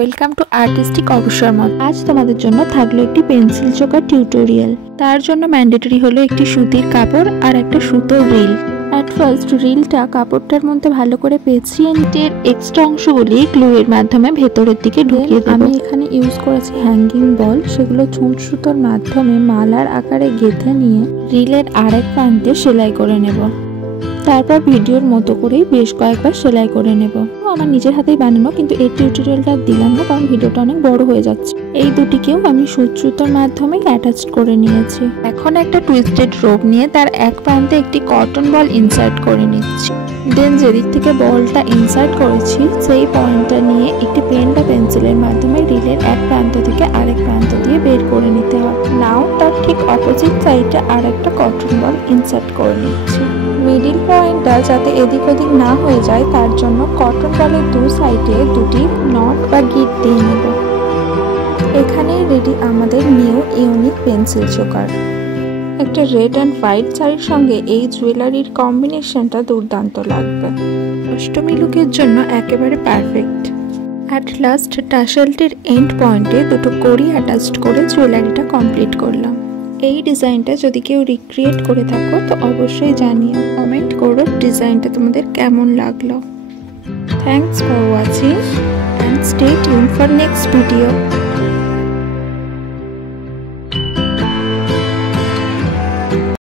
Welcome to artistic অবসর মত। আজ তোমাদের জন্য থাকলো একটি পেন্সিল চোকার টিউটোরিয়াল। তার জন্য ম্যান্ডেটরি হলো একটি সুতির কাপড় আর একটা সুতোর রিল। অ্যাট ফার্স্ট রিলটা কাপড়টার মধ্যে ভালো করে পেঁচিয়ে নিতে এক্সট্রা অংশগুলি গ্লু এর মাধ্যমে ভেতরের দিকে ঢুকিয়ে দেব। আমি এখানে ইউজ করেছি হ্যাঙ্গিং বল, সেগুলো ছুঁচ সুতোর মাধ্যমে মালার আকারে গেঁথে নিয়ে রিলের আরেক প্রান্তে সেলাই করে নেব। তারপর ভিডিওর মতো করেই বেশ কয়েকবার সেলাই করে নেব। আমার নিজের হাতেই বানানো, কিন্তু এই টিউটোরিয়ালটা দিলাম না কারণ ভিডিওটা অনেক বড় হয়ে যাচ্ছে। এই দুটিকেও আমি সুচ সুতোর মাধ্যমে অ্যাটাচ করে নিয়েছি। এখন একটা টুইস্টেড রোপ নিয়ে তার এক প্রান্তে একটি কটন বল ইনসার্ট করে নিচ্ছি। দেন যেদিক থেকে বলটা ইনসার্ট করেছি সেই পয়েন্টটা নিয়ে একটি পেন বা পেন্সিলের মাধ্যমে রিলের এক প্রান্ত থেকে আরেক প্রান্ত দিয়ে বের করে নিতে হবে। নাও তার ঠিক অপোজিট সাইডে আর একটা কটন বল ইনসার্ট করে নিচ্ছি। মিডিল পয়েন্টটা যাতে এদিক ওদিক না হয়ে যায় তার জন্য কটন বলের দু সাইডে দুটি নট বা গিট দিয়ে নেব। এখানেই রেডি আমাদের নিউ ইউনিক পেন্সিল চোকার। একটা রেড অ্যান্ড হোয়াইট শাড়ির সঙ্গে এই জুয়েলারির কম্বিনেশনটা দুর্দান্ত লাগবে। অষ্টমী লুকের জন্য একেবারে পারফেক্ট। অ্যাট লাস্ট টাসেলটির এন্ড পয়েন্টে দুটো কড়ি অ্যাটাচড করে জুয়েলারিটা কমপ্লিট করলাম। এই ডিজাইনটা যদি কেউ রিক্রিয়েট করে থাকো তো অবশ্যই জানিও, কমেন্ট করো ডিজাইনটা তোমাদের কেমন লাগলো। Thanks for watching and stay tune for next video.